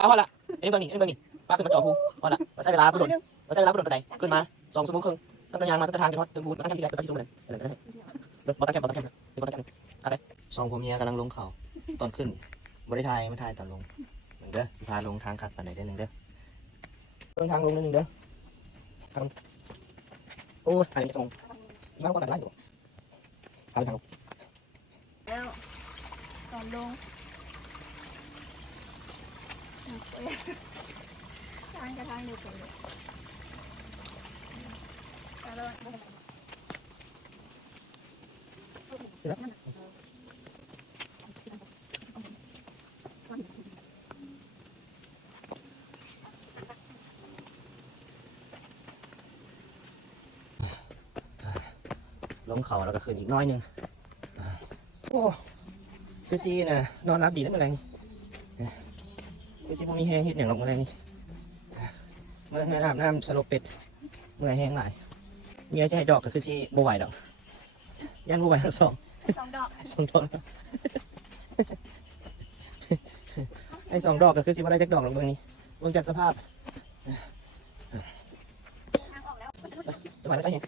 เอาพอละเอ็นเบอร์นี่เอ็นเบอร์นี่ป้าขึ้นมาจอดภูพอละมาใช้เวลาผู้โดดมาใช้เวลาผู้โดดกระไดขึ้นมาสองชั่วโมงครึ่งตั้งแต่ยางมาตั้งแต่ทางจนฮอดถึงภูตั้งแต่ที่แรกตั้งที่สูงเลยอะไรก็ได้เดี๋ยวบอลตั้งแคมป์บอลตั้งแคมป์เดี๋ยวบอลตั้งแคมป์อะไรสองผมเมียกำลังลงเขาตอนขึ้นบริทายไม่ทายตอนลงหนึ่งเด้อสิพาลงทางขัดปันไหนได้หนึ่งเด้อเดินทางลงนิดหนึ่งเด้อทางโอ้ยอันนี้จะส่งมากกว่าไหนอยู่ทางทางลงแล้วก่อนลง ทางกระทางเดียวกันเลยเสร็จแล้วลงเขาแล้วก็ขึ้นอีกน้อยนึงโอ้คือซีนะนอนรับดีได้เมื่อไหร่ คือซีพวกมีแห้งเห็ดอย่างหรอกเมื่อไหร่นี่เมื่อไงน้ำน้ำสลบเป็ดเมื่อแห้งหลายเมียจะให้ดอกก็คือซีบไหวดอกยันบไหวทั้งสองสองดอกสองดอกไอ้สองดอกก็คือสิว่าได้จักดอกหรอกเบื้องนี้เบื้องจากสภาพทางออกแล้วสมัยไม่ใช่เห็น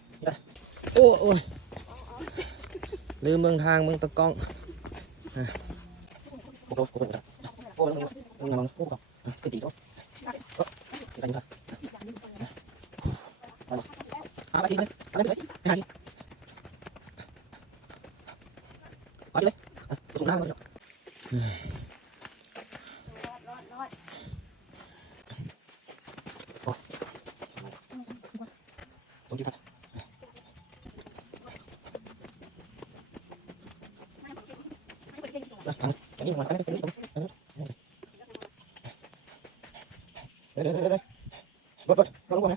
โอ้โอ้ยลืมเมืองทางเมืองตะกล้องอะโอ้โหโอ้โหโอ้โห nhà mong cố không cái tỷ tốt cái tay sao à bạn đi đấy bạn đấy cái này đi bạn đi đấy xuống đang rồi xuống đi phát Hãy subscribe cho kênh Ghiền Mì Gõ Để không bỏ lỡ những video hấp dẫn đây đây đây đây vớt vớt nó đúng rồi.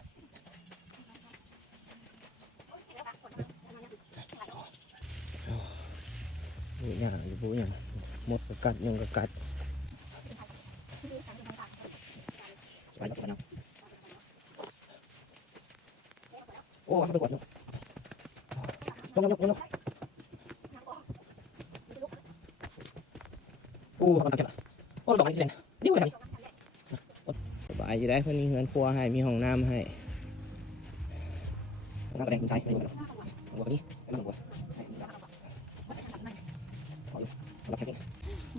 Nè nhà bố nhà. Một cái cắt nhưng cái cắt Hãy subscribe cho kênh Ghiền Mì Gõ Để không bỏ lỡ những video hấp dẫn Uh, makan kaki lah. Oh, dong, ini sini. Ini udah nih. ายอยู่ได้คนมีเงินครัวให้มีห้องน้ำให้น้ำแดงใช้ไม่หมอหัวนี้มันหัว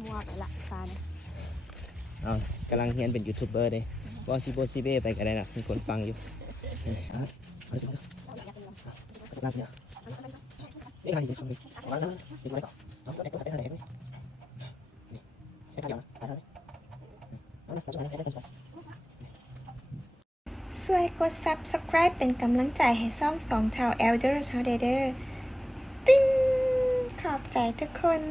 มัวไปละซาเนี่ยเอกำลังเฮียนเป็นยูทูบเบอร์เลยบอซีโบซีเบ้ไปกันเลยนะมีคนฟังอยู่อะไปดูดูลาเสียนี่ไงทำดิออกาแล้มีอะไรต่อน้องก็ได้ก็ได้ได้ไหนนี่ให้ทำอย่างไรได้ไหมน้องจะทำอะไรได้กัน ช่วยกด subscribe เป็นกำลังใจให้ซ่องสองชาว Elder ชาวเดเดอร์ติ้งขอบใจทุกคน